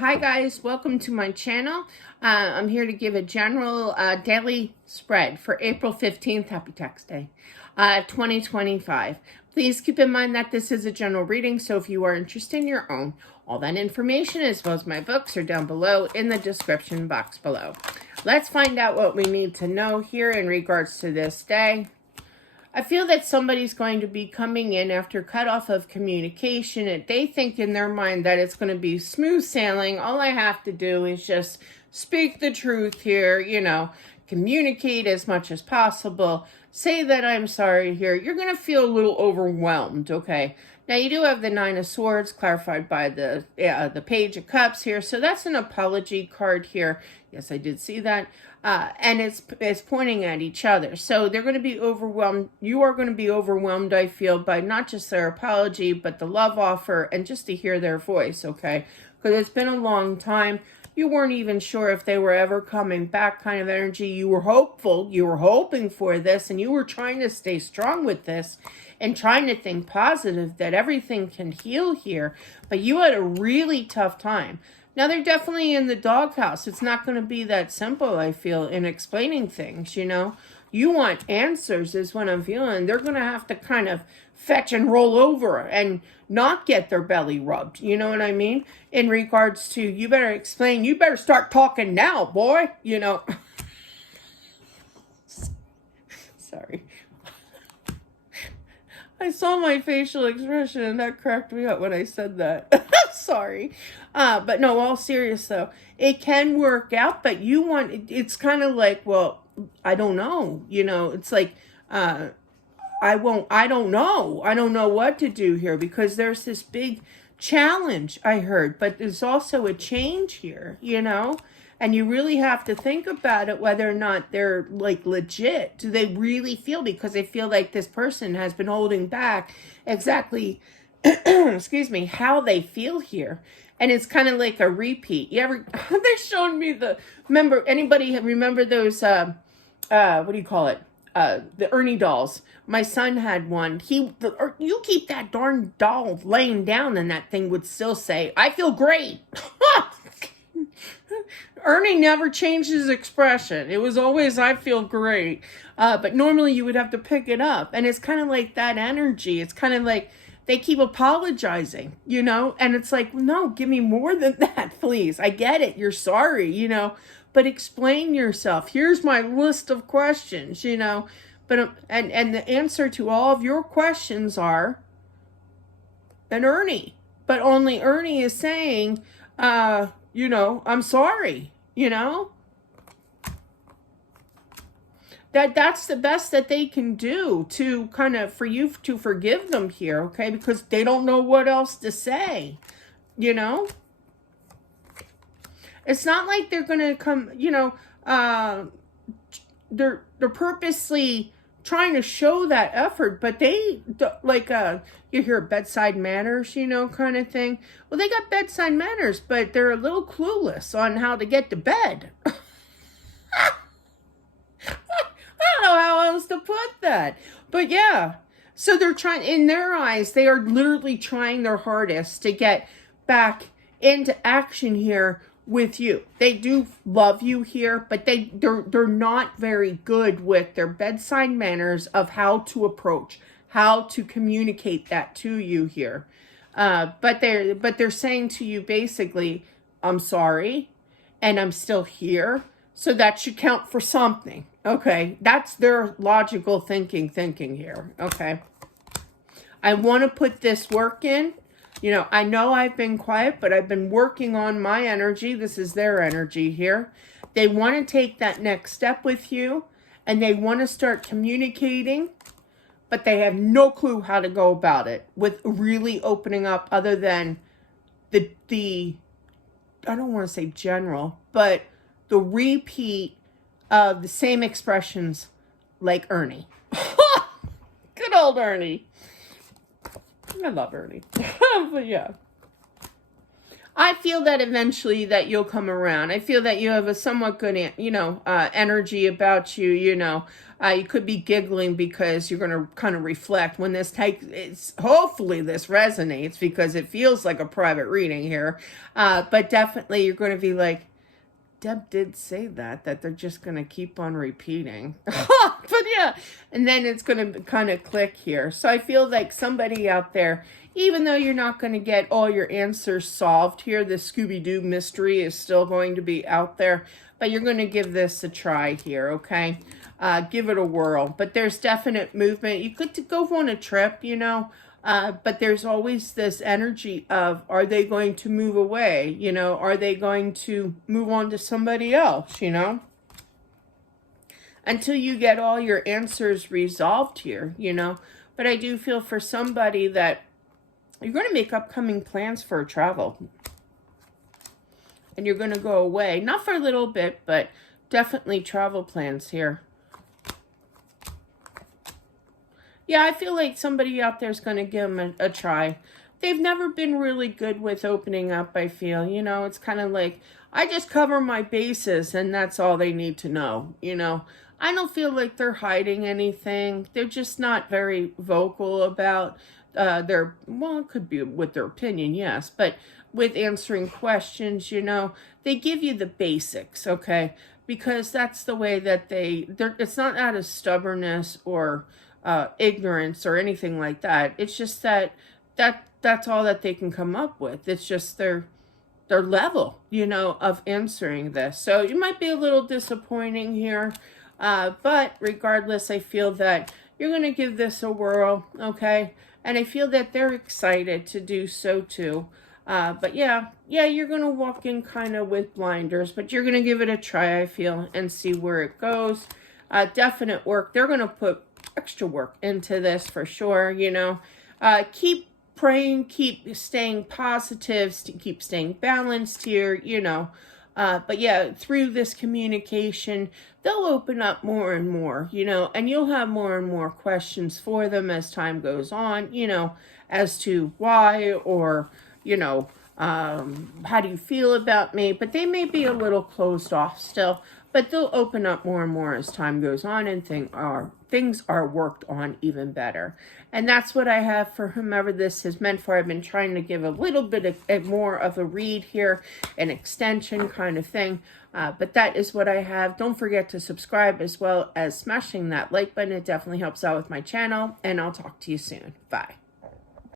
Hi guys, welcome to my channel. I'm here to give a general daily spread for April 15th, Happy Tax Day, 2025. Please keep in mind that this is a general reading, so if you are interested in your own, all that information as well as my books are down below in the description box below. Let's find out what we need to know here in regards to this day. I feel that somebody's going to be coming in after cutoff of communication, and they think in their mind that it's going to be smooth sailing. All I have to do is just speak the truth here, communicate as much as possible, say that I'm sorry here. You're going to feel a little overwhelmed, okay? Now, you do have the Nine of Swords clarified by the Page of Cups here, so that's an apology card here. Yes, I did see that. And it's pointing at each other. So they're going to be overwhelmed. You are going to be overwhelmed, I feel, by not just their apology, but the love offer and just to hear their voice, okay? Because it's been a long time. You weren't even sure if they were ever coming back kind of energy. You were hopeful. You were hoping for this, and you were trying to stay strong with this and trying to think positive that everything can heal here. But you had a really tough time. Now, they're definitely in the doghouse. It's not going to be that simple, I feel, in explaining things, You want answers is what I'm feeling. They're going to have to kind of fetch and roll over and not get their belly rubbed. You know what I mean? In regards to, you better explain. You better start talking now, boy. Sorry. I saw my facial expression and that cracked me up when I said that. Sorry. But no, all serious though. It can work out, but it's kind of like, well, I don't know. It's like, I don't know. I don't know what to do here because there's this big challenge I heard, but there's also a change here, And you really have to think about it, whether or not they're like legit. Do they really feel? Because they feel like this person has been holding back exactly, excuse me, how they feel here. And it's kind of like a repeat. They're showing me anybody remember those, what do you call it? The Ernie dolls. My son had one. You keep that darn doll laying down and that thing would still say, I feel great. Ernie never changed his expression. It was always, I feel great. But normally you would have to pick it up. And it's kind of like that energy. It's kind of like they keep apologizing, And it's like, no, give me more than that, please. I get it. You're sorry, But explain yourself. Here's my list of questions, But and the answer to all of your questions are an Ernie. But only Ernie is saying, I'm sorry, That's the best that they can do to kind of, for you to forgive them here, okay? Because they don't know what else to say, It's not like they're going to come, they're purposely trying to show that effort, but they, you hear bedside manners, kind of thing. Well, they got bedside manners, but they're a little clueless on how to get to bed. I don't know how else to put that. But yeah, so they're trying, in their eyes, they are literally trying their hardest to get back into action here with you. They do love you here, but they're not very good with their bedside manners of how to approach, how to communicate that to you here. But they're saying to you basically, I'm sorry, and I'm still here. So that should count for something. Okay, that's their logical thinking here. Okay, I want to put this work in. I know I've been quiet, but I've been working on my energy. This is their energy here. They want to take that next step with you, and they want to start communicating, but they have no clue how to go about it with really opening up other than the I don't want to say general, but the repeat of the same expressions like Ernie. Good old Ernie. I love Ernie. But yeah. I feel that eventually that you'll come around. I feel that you have a somewhat good, energy about you. You could be giggling because you're going to kind of reflect when this takes. It's hopefully this resonates because it feels like a private reading here, but definitely you're going to be like, Deb did say that they're just going to keep on repeating. But yeah, and then it's going to kind of click here. So I feel like somebody out there, even though you're not going to get all your answers solved here, the Scooby-Doo mystery is still going to be out there, but you're going to give this a try here, okay? Give it a whirl. But there's definite movement. You could go on a trip, but there's always this energy of, are they going to move away? Are they going to move on to somebody else, Until you get all your answers resolved here, But I do feel for somebody that you're going to make upcoming plans for travel. And you're going to go away. Not for a little bit, but definitely travel plans here. Yeah, I feel like somebody out there is going to give them a try. They've never been really good with opening up, I feel. It's kind of like, I just cover my bases and that's all they need to know. I don't feel like they're hiding anything. They're just not very vocal about it could be with their opinion, yes, but with answering questions, they give you the basics, okay? Because that's the way that it's not out of stubbornness or ignorance or anything like that. It's just that's all that they can come up with. It's just their level, of answering this. So you might be a little disappointing here, but regardless, I feel that you're going to give this a whirl, okay? And I feel that they're excited to do so too. But yeah, you're going to walk in kind of with blinders, but you're going to give it a try, I feel, and see where it goes. Definite work. They're going to put extra work into this for sure, keep praying, keep staying positive, keep staying balanced here, but yeah, through this communication, they'll open up more and more, and you'll have more and more questions for them as time goes on, as to why or, how do you feel about me? But they may be a little closed off still, but they'll open up more and more as time goes on and things are worked on even better. And that's what I have for whomever this is meant for. I've been trying to give a little bit of more of a read here, an extension kind of thing. But that is what I have. Don't forget to subscribe as well as smashing that like button. It definitely helps out with my channel. And I'll talk to you soon. Bye.